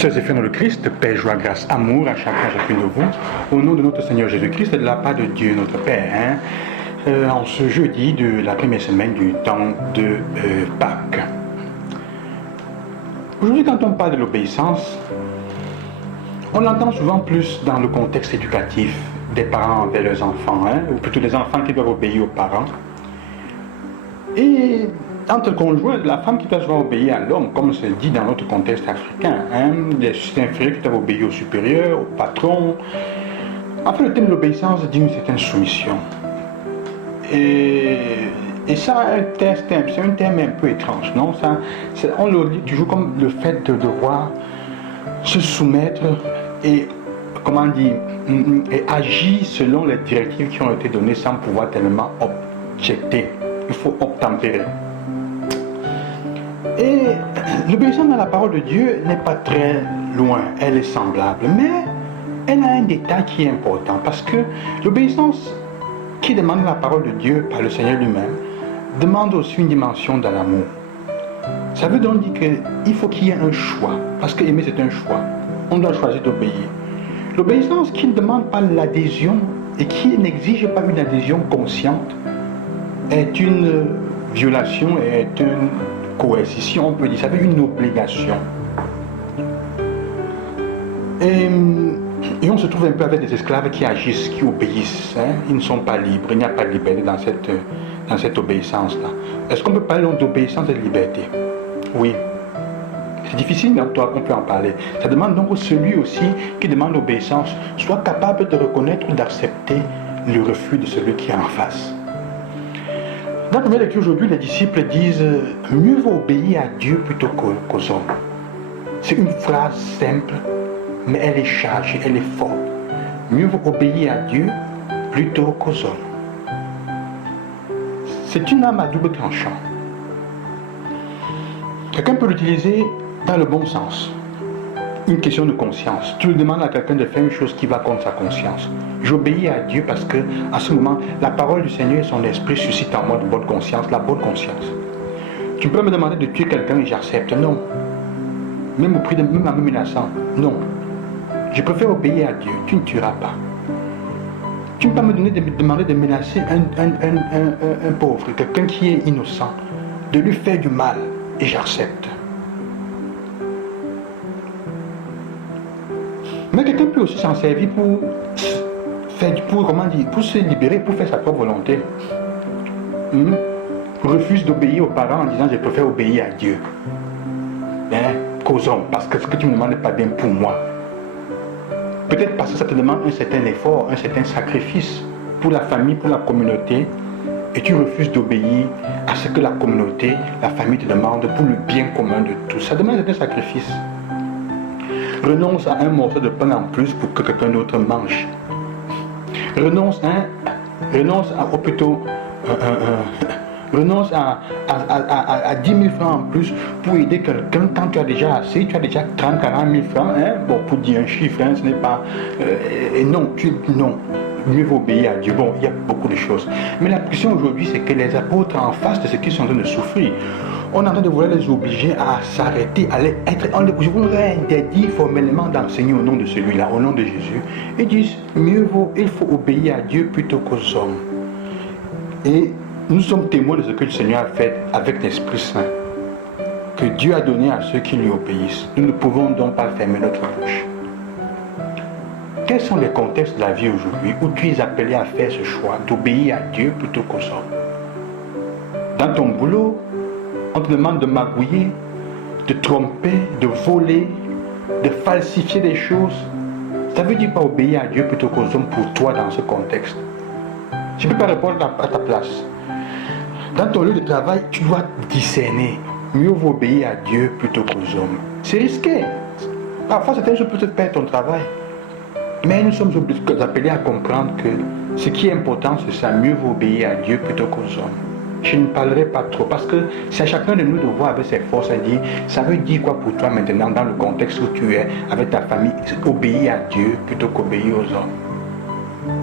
Sœurs et frères dans le Christ, paix, joie, grâce, amour à chacun de vous, au nom de notre Seigneur Jésus-Christ et de la part de Dieu notre Père, en ce jeudi de la première semaine du temps de Pâques. Aujourd'hui, quand on parle de l'obéissance, on l'entend souvent plus dans le contexte éducatif des parents envers leurs enfants, ou plutôt des enfants qui doivent obéir aux parents. Et entre le conjoint, la femme qui doit souvent obéir à l'homme, comme c'est dit dans notre contexte africain, des inférieurs qui doivent obéir au supérieur, au patron. Enfin, le thème de l'obéissance dit une certaine soumission. Et ça, c'est un thème un peu étrange, non? On le lit toujours comme le fait de devoir se soumettre et, comment dire, et agir selon les directives qui ont été données sans pouvoir tellement objecter. Il faut obtempérer. Et l'obéissance dans la parole de Dieu n'est pas très loin, elle est semblable, mais elle a un détail qui est important, parce que l'obéissance qui demande la parole de Dieu par le Seigneur lui-même demande aussi une dimension de l'amour. Ça veut donc dire qu'il faut qu'il y ait un choix, parce que aimer c'est un choix. On doit choisir d'obéir. L'obéissance qui ne demande pas l'adhésion et qui n'exige pas une adhésion consciente est une violation, est une coercition, on peut dire, ça veut dire une obligation. Et on se trouve un peu avec des esclaves qui agissent, qui obéissent. Ils ne sont pas libres, il n'y a pas de liberté dans cette obéissance-là. Est-ce qu'on peut parler d'obéissance et de liberté? Oui. C'est difficile, mais on peut en parler. Ça demande donc que celui aussi qui demande l'obéissance soit capable de reconnaître ou d'accepter le refus de celui qui est en face. Dans la première lecture aujourd'hui, les disciples disent « Mieux vaut obéir à Dieu plutôt qu'aux hommes ». C'est une phrase simple, mais elle est chargée, elle est forte. Mieux vaut obéir à Dieu plutôt qu'aux hommes. C'est une arme à double tranchant. Quelqu'un peut l'utiliser dans le bon sens. Une question de conscience. Tu lui demandes à quelqu'un de faire une chose qui va contre sa conscience. J'obéis à Dieu parce que, à ce moment, la parole du Seigneur et son esprit suscitent en moi de bonne conscience, la bonne conscience. Tu peux me demander de tuer quelqu'un et j'accepte. Non. Même au prix de même en me menaçant. Non. Je préfère obéir à Dieu. Tu ne tueras pas. Tu ne peux pas me demander de menacer un pauvre, quelqu'un qui est innocent, de lui faire du mal et j'accepte. Mais quelqu'un peut aussi s'en servir pour se libérer, pour faire sa propre volonté. Refuse d'obéir aux parents en disant je préfère obéir à Dieu. Qu'aux hommes, parce que ce que tu me demandes n'est pas bien pour moi. Peut-être parce que ça te demande un certain effort, un certain sacrifice pour la famille, pour la communauté, et tu refuses d'obéir à ce que la communauté, la famille te demande pour le bien commun de tous. Ça demande un certain sacrifice. Renonce à un morceau de pain en plus pour que quelqu'un d'autre mange. Renonce à 10 000 francs en plus pour aider quelqu'un quand tu as déjà assez, tu as déjà 30, 40 000 francs. Pour dire un chiffre, ce n'est pas... non. Mieux vaut obéir à Dieu. Bon, il y a beaucoup de choses. Mais la question aujourd'hui, c'est que les apôtres, en face de ce qu'ils sont en train de souffrir, on est en train de vouloir les obliger à s'arrêter, je vous ai interdit formellement d'enseigner au nom de celui-là, au nom de Jésus. Ils disent, il faut obéir à Dieu plutôt qu'aux hommes. Et nous sommes témoins de ce que le Seigneur a fait avec l'Esprit Saint, que Dieu a donné à ceux qui lui obéissent. Nous ne pouvons donc pas fermer notre bouche. Quels sont les contextes de la vie aujourd'hui où tu es appelé à faire ce choix d'obéir à Dieu plutôt qu'aux hommes? Dans ton boulot, on te demande de magouiller, de tromper, de voler, de falsifier des choses. Ça veut dire pas obéir à Dieu plutôt qu'aux hommes pour toi dans ce contexte. Je ne peux pas répondre à ta place. Dans ton lieu de travail, tu dois discerner. Mieux vaut obéir à Dieu plutôt qu'aux hommes. C'est risqué. Parfois, certaines choses peuvent te perdre ton travail. Mais nous sommes appelés à comprendre que ce qui est important, c'est ça. Mieux vaut obéir à Dieu plutôt qu'aux hommes. Je ne parlerai pas trop parce que c'est à chacun de nous de voir avec ses forces et dire ça veut dire quoi pour toi maintenant dans le contexte où tu es avec ta famille, obéir à Dieu plutôt qu'obéir aux hommes.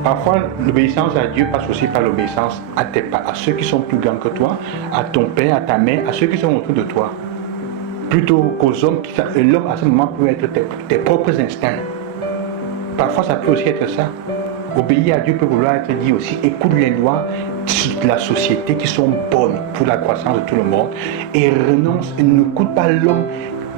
Parfois l'obéissance à Dieu passe aussi par l'obéissance à ceux qui sont plus grands que toi, à ton père, à ta mère, à ceux qui sont autour de toi. plutôt qu'aux hommes. L'homme, à ce moment, peut être tes propres instincts. Parfois, ça peut aussi être ça. Obéir à Dieu peut vouloir être dit aussi, écoute les lois de la société qui sont bonnes pour la croissance de tout le monde et renonce et n'écoute pas l'homme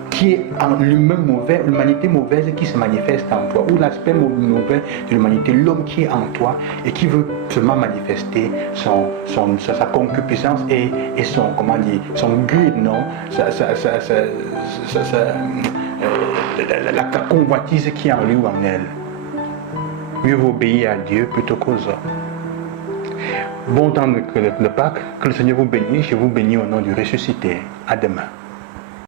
qui est en lui-même mauvais, l'humanité mauvaise qui se manifeste en toi, ou l'aspect mauvais de l'humanité, l'homme qui est en toi et qui veut seulement manifester sa concupiscence et son, comment dire, son greed, non, la convoitise qui est en lui ou en elle. Mieux vaut obéir à Dieu plutôt qu'aux hommes. Bon temps de Pâques, que le Seigneur vous bénisse, je vous bénis au nom du ressuscité. À demain.